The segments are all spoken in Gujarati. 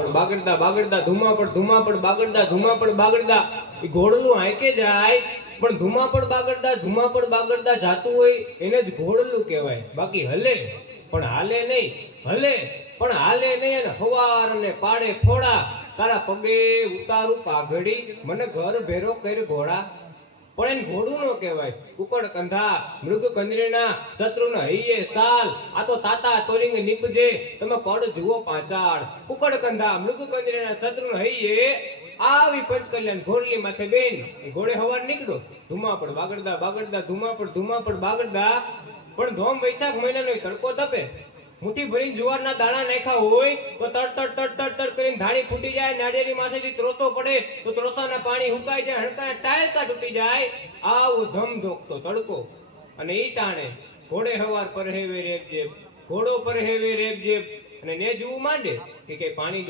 પણ બાગડતા બાગડતા ધુમાપડ બાગડતા એ ઘોડલું હાંકે જાય પણ ધુમાપડ બાગડતા જાતું હોય એને જ ઘોડલું કહેવાય. બાકી હલે પણ હાલે નહીં અને હવાર અને પાડે ફોડા તારા પગે ઉતારું પાઘડી મને ઘર ભેરો કર ઘોડા. પણ એને ઘોડું નો કહેવાય. કુકડ કંધા મૃગ કંદરીના શત્રુના હૈયે સાલ આ તો તાતા તોરિંગ નીપજે તમે પડ જુઓ પાંચાળ. કુકડ કંધા મૃગ કંદરીના શત્રુના હૈયે આવી પંચકલ્યાણ ઘોડલી માથે બેન ઘોડે હવાર નીકળો ધુમાપડ બાગડતા પણ ધોમ વૈશાખ મહિનાનો તડકો તપે મુઠ્ઠી ભરીને જુવારના દાણા નાખ્યા હોય તો તડ કરીને ધાણી ફૂટી જાય, નાળિયેરી માથેથી ત્રોસો પડે તો ત્રોસાના પાણી હુકાઈ જાય, હણકાના ટાયકા તૂટી જાય. આવો ધમધોકતો તડકો અને ઈ ટાણે ઘોડે હવાર પરહેવે રેબજે અને ને જીવું માંડે કે પાણી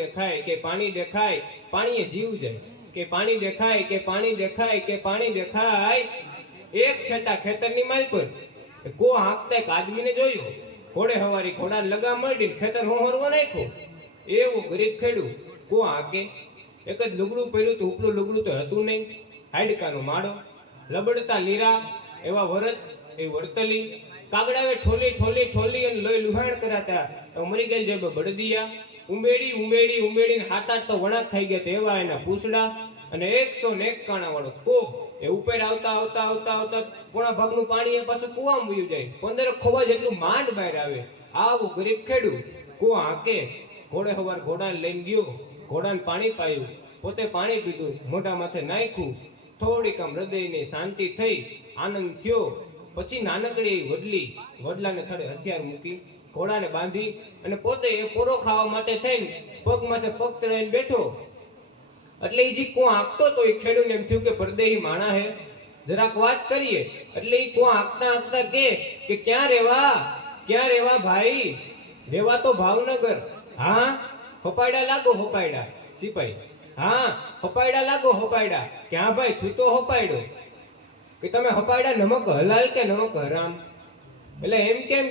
દેખાય પાણીએ જીવ જાય કે પાણી દેખાય. એક છેટા ખેતરની માલકો કો હાંકતા એક આદમીને જોયો. ઘોડે હવારી ઘોડા લગા મળી ખેતર હોહરવા નાખ્યો. એવું ગરીબ ખેડૂ કો હાકે એક જ લુગડું પહેર્યું તો ઉપલું લુગડું તો હતું નહીં. હાડકાનો માળો લબડતા લીરા એવા વરત એ વર્તલી કાગડાવે ઠોલી અને લોહી લુહાણ કરાતા મરી ગયેલ જે બળદિયા ઉમેડીને હાથ તો વણાક થઈ ગયા તેવા એના પૂછડા અને 101 કાણા વાળો કો એ ઉપર આવતા પોણા ભાગનું પાણી એ પાછું કુવામાં વયું જાય. 15 ખોવા જેટલું માંડ બહાર આવે. આવું ગરીબ ખેડૂ કો હાકે ઘોડે હવાર ઘોડાને લઈને ગયો, ઘોડાને પાણી પાયું, પોતે પાણી પીધું, મોઢા માથે નાખ્યું, થોડીક આમ હૃદયની શાંતિ થઈ, આનંદ થયો. પછી નાનકડી વડલાને થડે હથિયાર મૂકી ઘોડાને બાંધી અને પોતે એ પોરો ખાવા માટે થઈને પગ માથે પગ ચડાવીને બેઠો. એટલે એ જે કો આંકતો તો એ ખેડૂને એમ થયું કે પરદેહી માણા હે, જરાક વાત કરીએ. એટલે એ કો આંકતા કે ક્યાં રેવા ભાઈ? રેવા તો ભાવનગર. હા હપાયડા લાગો સિપાઈ. હા હપાયડા લાગો ક્યાં ભાઈ? છૂટો હપાયડો. કે તમે હપાયડા નમક હલાલ કે નમક હરામ? એટલે એમ કેમ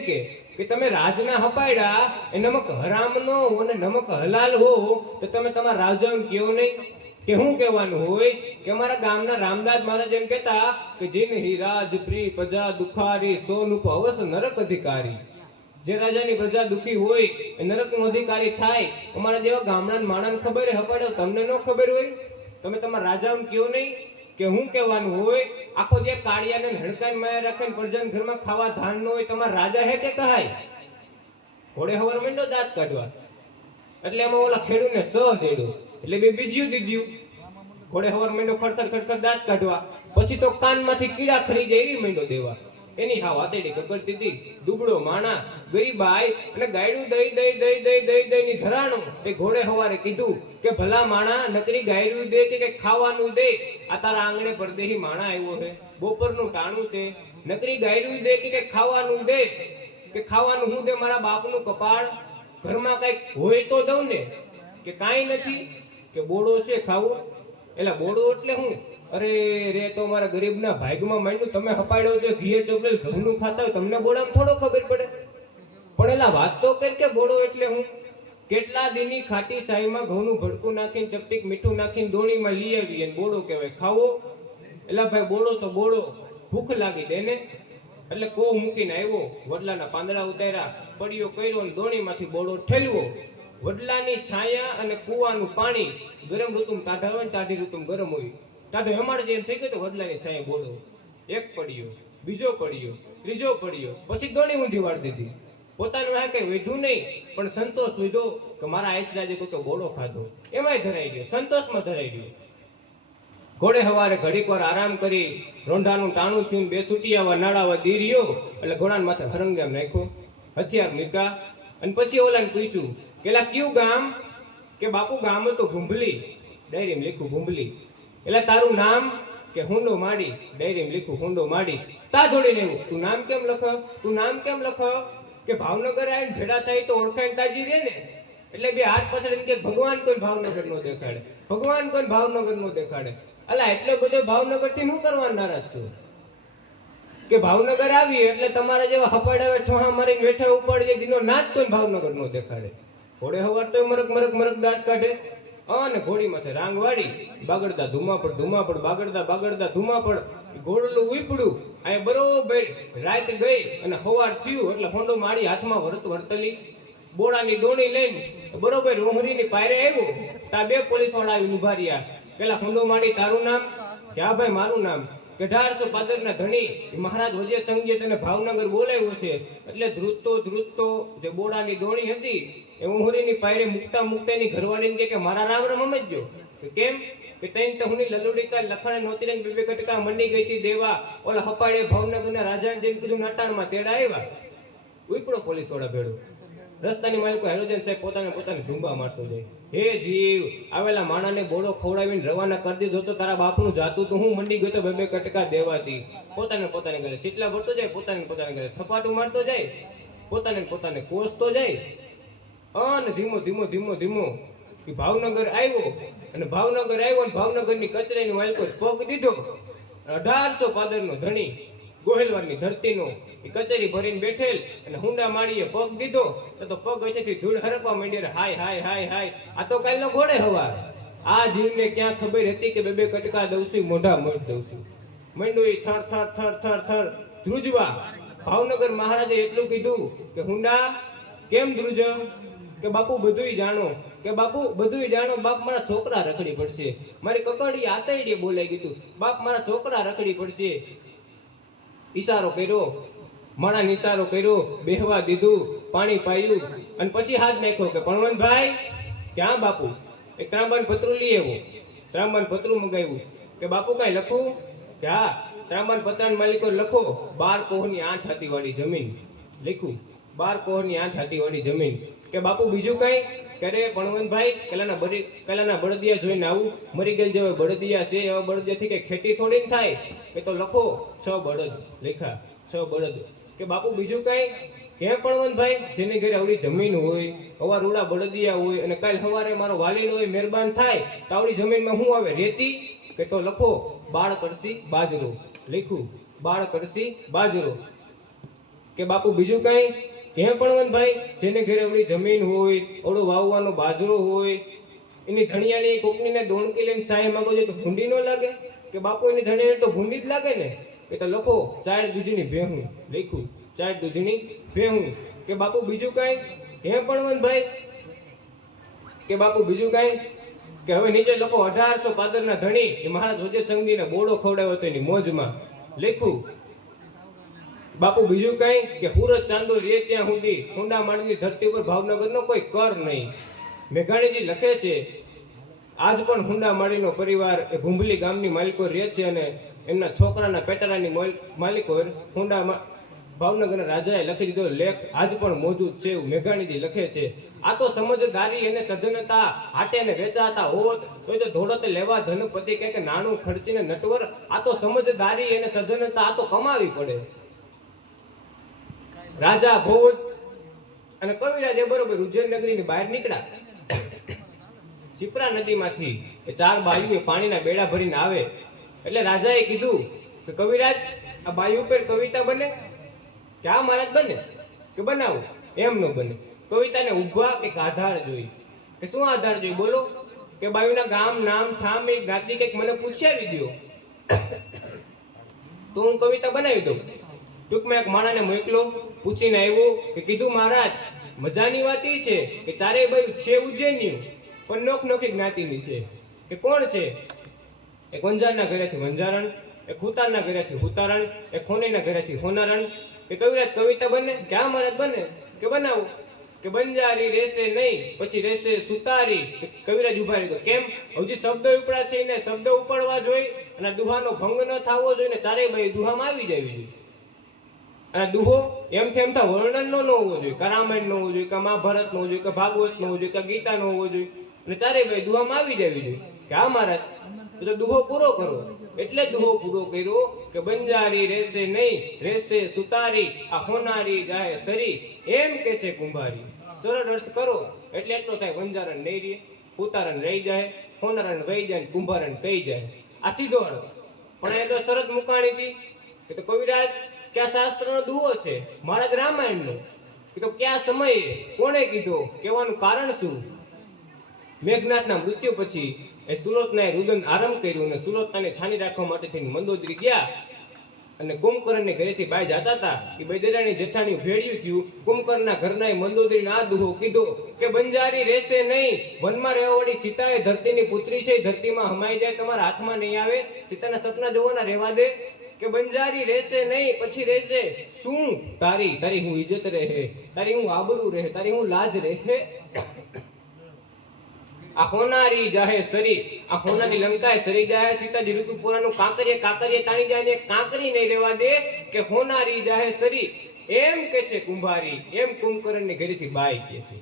કે તમે રાજના હપાયડા એ નમક હરામ નો અને નમક હલાલ હો તો તમે તમારા રાજાને કયો નહીં કે હું કહેવાનું હોય કે અમારા ગામના રામદાસ મહારાજ એમ કહેતા કે જીન હી રાજ પ્રી પ્રજા દુખારી સોનુપ અવસ નરક અધિકારી. જે રાજાની પ્રજા દુખી હોય એ નરકનો અધિકારી થાય. અમારા જેવા ગામના માણસને ખબર હપાડો તમને ન ખબર હોય? તમે તમારા રાજાને કયો નહીં કે હું કહેવાનું હોય? આખો જે કાળિયાને હડકાને માયા રાખીને પ્રજાના ઘરમાં ખાવા ધાન ન હોય તમારા રાજા હે કે કહાય? ઘોડે હવાર માંડ્યો દાંત કાઢવા. એટલે એમાં ઓલા ખેડૂને સહ જેડ્યો એટલે બે બીજું દીધું. ઘોડે હવાર માંડ્યો ખડખડ દાંત કાઢવા. પછી તો કાનમાંથી કીડા ખરી જાય એવી માંડ્યો દેવા. એની હાવ આતેડી કકડ દીધી. દુબળો માણા ગરીબાઈ અને ગાયડું દઈ ધરાણું. એ ઘોડે હવારે કીધું કે ભલા માણા નકરી ગાયડું દે કે ખાવાનું દે. આ તારા આંગણે પરદેહી માણા આવ્યો છે, બપોરનું ટાણું છે, નકરી ગાયડું દે કે ખાવાનું દે. કે ખાવાનું હું દે મારા બાપનું કપાળ? ઘરમાં કઈક હોય તો દઉં ને કે કાંઈ નથી. કે બોડો છે ખાવું? એટલે બોડો એટલે હું? અરે રે તો મારા ગરીબના ભાગમાં માંડ્યું. તમે હપાડ્યો તો ઘીએ ચોપડેલ ઘઉંનું ખાતા હોય તમને બોડામાં થોડો ખબર પડે? પણ એલા વાત તો કર કે બોડો એટલે હું? કેટલા દિનની ખાટી સાઈમાં ઘઉંનું ભડકું નાખીને ચપટીક મીઠું નાખીને દોણીમાં લઈ આવી અને બોડો કહેવાય ખાવો? એલા ભાઈ બોડો તો બોડો, ભૂખ લાગી દે ને. એટલે કોહ મૂકીને આવ્યો, વડલાના પાંદડા ઉતાર્યા, પડીયો કર્યો અને દોણીમાંથી બોડો ઠેલવો. વડલાની છાયા અને કુવાનું પાણી ગરમ ઋતુમાં ટાઢા હોય ને ટાઢી ઋતુમાં ગરમ હોય. ટાઢો હમાર જેમ થઈ ગયો તો વડલાની છાયા બોડો. એક પડ્યો, બીજો પડ્યો, ત્રીજો પડ્યો, પછી દોણી ઊંધી વાળી દીધી. પોતાનું આ કઈ વધ્યું નહીં પણ સંતોષ લીધો કે મારા આઈસરાજે તો બોડો ખાધો. એમાંય ધરાઈ ગયો, સંતોષમાં ધરાઈ ગયો. ઘોડે હવારે ઘડીક વાર આરામ કરી રોંઢાનું ટાણું થયું, બે સુટિયાવા નાળાવા દીર્યો એટલે ઘોડાને માથે હરંગામ નાખ્યો, હથિયાર મૂક્યા અને પછી ઓલાને પૂછ્યું કેલા કયું ગામ? કે બાપુ ગામ તો ભૂંભલી. ડાયરીમાં લીખું ભૂંભલી. એટલે તારું નામ? કે હુંડો માડી. ડાયરીમાં લીખું હુંડો માડી. તા જોડીને એવું તું નામ કેમ લખ? કે ભાવનગર આવીને ભેડા થાય તો ઓળખાણ તાજી રહે ને. એટલે બે હાથ પાછળ એમ કે ભગવાન કોઈ ભાવનગર નો દેખાડે. અલા એટલો બધો ભાવનગર થી શું કરવા નારાજ છું? કે ભાવનગર આવી એટલે તમારા જેવા હપાડાવે ઠોહા મારીને વેઠા ઉપાડી દીનો નાચ કોઈ ભાવનગર નો દેખાડે. ઘોડે હવાર તો મરક મરક મરક દાંત કાઢે અને ઘોડી માથે રાંગ વાળી બાગડતા ધુમાપડ બાગડતા બાગડતા ધુમાપડ ઘોડલું ઉપડ્યું અહીંયા બરોબર રાત ગઈ અને હવાર થયું એટલે હોંડો મારી હાથમાં વર્તલી બોડાની ડોણી લઈને બરોબર રોહરીની પાયરે આવ્યો તા બે પોલીસ વાળા આવીને ઉભા રહ્યા પેલા હોંડો મારી તારું નામ કે હા ભાઈ મારું નામ કે 1800 પાદરના ધણી મહારાજ વજય સંઘે તેને ભાવનગર બોલાવ્યો છે એટલે ધ્રુજતો જે બોડાની ડોણી હતી એ ઉહરીની પાયરે મુકતા એની ઘરવાળીને કે મારા રામ રામ સમજજો કે કેમ કે તૈન તહુની લલુડીકા લખણે નોતીને બે કટકા મંડી ગઈ હતી દેવા ઓલા હપાડે ભાવનગરના રાજાને જઈને કીધું નટાણમાં તેડા આવ્યા ઉપડો પોલીસ વાળા ભેડો રસ્તાની માલિકો હેરોજન સાહેબ પોતાને ધુંબા મારતો જાય હે જીવ આવેલા માણાને બોડો ખવડાવીને રવાના કરી દીધો તો તારા બાપનું જાતું તો હું મંડી ગયો તો બે કટકા દેવાતી પોતાને ઘરે ચીટલા ભરતો જાય પોતાને ઘરે થપાટું મારતો જાય પોતાને કોસતો જાય અને ધીમો ભાવનગર આવ્યો અને ભાવનગરની કચરાની માલિકો પગ દીધો 1800 પાદરનો ધણી ગોહેલવારની ધરતીનો એ કચેરી ભરીને બેઠેલ અને હુંડા માળીએ પગ દીધો તો પગ હચેથી ધૂળ હરકવા માંડ્યો હાય આ તો કાલનો ઘોડે હવાર આ જીવને ક્યાં ખબર હતી કે બે કટકા દઉસી મોઢા મળ દઉસી મંડુઈ થર ધ્રુજવા ભાવનગર મહારાજે એટલું કીધું કે હુંડા કેમ ધ્રુજ કે બાપુ બધુંય જાણો બાપ મારા છોકરા રખડી પડશે મારી કકડી આતૈડી બોલાઈ ગયું બાપ મારા છોકરા રખડી પડશે ઈશારો કર્યો માણા નિશારો કર્યો બેહવા દીધું પાણી પાયું અને પછી હાથ નાખ્યો કે પણવનભાઈ ક્યાં બાપુ એક ત્રાંબાન પતરું લઈ આવ્યો ત્રાંબાન પતરું મંગાવ્યું કે બાપુ કાંઈ લખું કે હા ત્રાંબાન પતરાન માલિકો લખો 12 કોહની 8 હાથી વાળી જમીન લખ્યું 12 કોહની 8 હાથી વાળી જમીન કે બાપુ બીજું કાંઈ કરે પણવનભાઈ કલાના બળદિયા જોઈને આવું મરી ગયેલ જેવા બળદિયા છે એવા બળદિયાથી કઈ ખેતી થોડી થાય કે તો લખો 6 બળદ લેખા 6 બળદ કે બાપુ બીજું કાંઈ કે પણવનભાઈ જેને ઘરે આવડી જમીન હોય હવા રૂડા બળદિયા હોય અને કાલ સવારે મારો વાલીનો હોય મહેરબાન થાય તો આવડી જમીનમાં શું આવે રેતી કે તો લખો બાળ કરસી બાજરો લખ્યું બાળ કરસી બાજરો કે બાપુ બીજું કાંઈ કે પણવનભાઈ જેને ઘરે આવડી જમીન હોય ઓડો વાવવાનો બાજરો હોય એની ધણિયાની કોકનીને દોણકી લઈને સાય માંગો છો તો ભૂંડી ન લાગે કે બાપુ એની ધણિયાને તો ભૂંડી જ લાગે ને કે તો લખો 4 દૂધની ભેહું લખ્યું 4 દૂધની ભેહું કે બાપુ બીજું કાંઈ કે પણવનભાઈ કે બાપુ બીજું કાંઈ કે હવે નીચે લખો 1800 પાદરના ધણી એ મહારાજ વજય સંઘજીને બોડો ખવડાવ્યો હતો એની મોજમાં લખ્યું બાપુ બીજું કાંઈ કે હુરત ચાંદો રે ત્યાં સુધી હુંડા માળની ધરતી ઉપર ભાવનગરનો કોઈ કર નહીં મેઘાણીજી લખે છે આજ પણ હુંડા માળીનો પરિવાર એ ભૂંભલી ગામની માલિકો રહે છે અને એમના છોકરાના પેટારાની માલિકો હુંડા ભાવનગરના રાજાએ લખી દીધો લેખ આજ પણ મોજૂદ છે એવું મેઘાણીજી લખે છે આ તો સમજદારી અને સજ્જનતા હાટે ને વેચાતા હોત તો ધોળત લેવા ધનપતિ કે નાનું ખર્ચીને નટવર આ તો સમજદારી અને સજ્જનતા આ તો કમાવી પડે રાજા ભોજ અને કવિરાજ બરોબર ઉજ્જૈન નગરીની બહાર નીકળ્યા શિપ્રા નદીમાંથી એ 4 બાયુએ પાણીના બેડા ભરીને આવે એટલે રાજાએ કીધું કે કવિરાજ આ બાયુ ઉપર કવિતા બને કે આ મહારાજ બને કે બનાવો એમ ન બને કવિતાને ઉભા કે આધાર જોઈ કે શું આધાર જોઈ બોલો કે બાયુના ગામ નામ ઠામ એ જ્ઞાતિ કંઈક મને પૂછ્યા દો તો હું કવિતા બનાવી દઉં ટૂંકમાં એક માણાને મોકલો પૂછીને આવ્યો કે કીધું મહારાજ મજાની વાત એ છે કે 4 બાજુ છે ઉજ્જૈનીયું પણ નોખી જ્ઞાતિની છે કે કોણ છે એક વંજારના ઘરેથી વંજારણ એક હુતારના ઘરેથી હુતારણ એક હોનીના ઘરેથી હોનારણ કે કવિરાજ કવિતા બને કે આ મહારાજ બને કે બનાવો કે બંજારી રહેશે નહીં પછી રહેશે સુતારી કવિરાજ ઉભા રહી ગયો કેમ હજી શબ્દ ઉપડા છે ને શબ્દ ઉપાડવા જોઈએ અને દુહાનો ભંગ ન થવો જોઈએ ને 4 બાજુ દુહામાં આવી જવી જોઈએ અને દુહો એમ વર્ણન નો હોવો જોઈએ કે રામાયણ નો હોવો જોઈએ કે મહાભારત નો હોવો જોઈએ કે ભાગવત નો હોવો જોઈએ કે ગીતા નો હોવો જોઈએ અને 4 બાજુ દુહામાં આવી જવી જોઈએ કે આ મહારાજ તો દુહો પૂરો કરો એટલે દુહો પૂરો કર્યો કે બંજારી રહેશે નહીં રહેશે સુતારી આ હોનારી જાહે સરી એમ કે છે કુંભારી સરળ અર્થ કરો એટલે એટલો થાય વંજારણ નહીં રહે ઉતારણ રહી જાય હોનારણ વહી જાય કુંભારણ કહી જાય આ સીધો અર્થ પણ એ તો શરત મુકાણી હતી કે તો કવિરાજ કે આ શાસ્ત્રનો દુહો છે મહારાજ રામાયણનો એ તો કયા સમયે કોણે કીધો, કહેવાનું કારણ શું? મેઘનાથના મૃત્યુ પછી એ સુલોચનાએ રુદન આરંભ કર્યું અને સુલોચનાને છાની રાખવા માટે થઈને મંદોદરી ગયા અને કુંભકર્ણને ઘરેથી બહાર જતા હતા કે બૈદરાણી જેઠાણી ભેળ્યું થયું. કુંભકર્ણના ઘરના મંદોદરીને આ દુહો કીધો કે બંજારી રહેશે નહીં, વનમાં રહેવાવાળી સીતા એ ધરતીની પુત્રી છે, ધરતીમાં હમાઈ જાય, તમારા હાથમાં નહીં આવે. સીતાના સપના જોવાના રહેવા દે કે બંજારી રહેશે નહીં. પછી રહેશે શું? તારી હું ઇજ્જત રહે, તારી હું આબરૂ રહે, તારી હું લાજ રહે. આ હોનારી જાહે સરી, આ હોનાની લંકાએ સરી જાહે. સીતાજી ઋતુપુરાનું કાંકરીએ તાણી જાય ને કાંકરી નહીં રહેવા દે કે હોનારી જાહે સરી. એમ કે છે કુંભારી, એમ કુંભકર્ણને ઘરેથી બાઈ કે છે.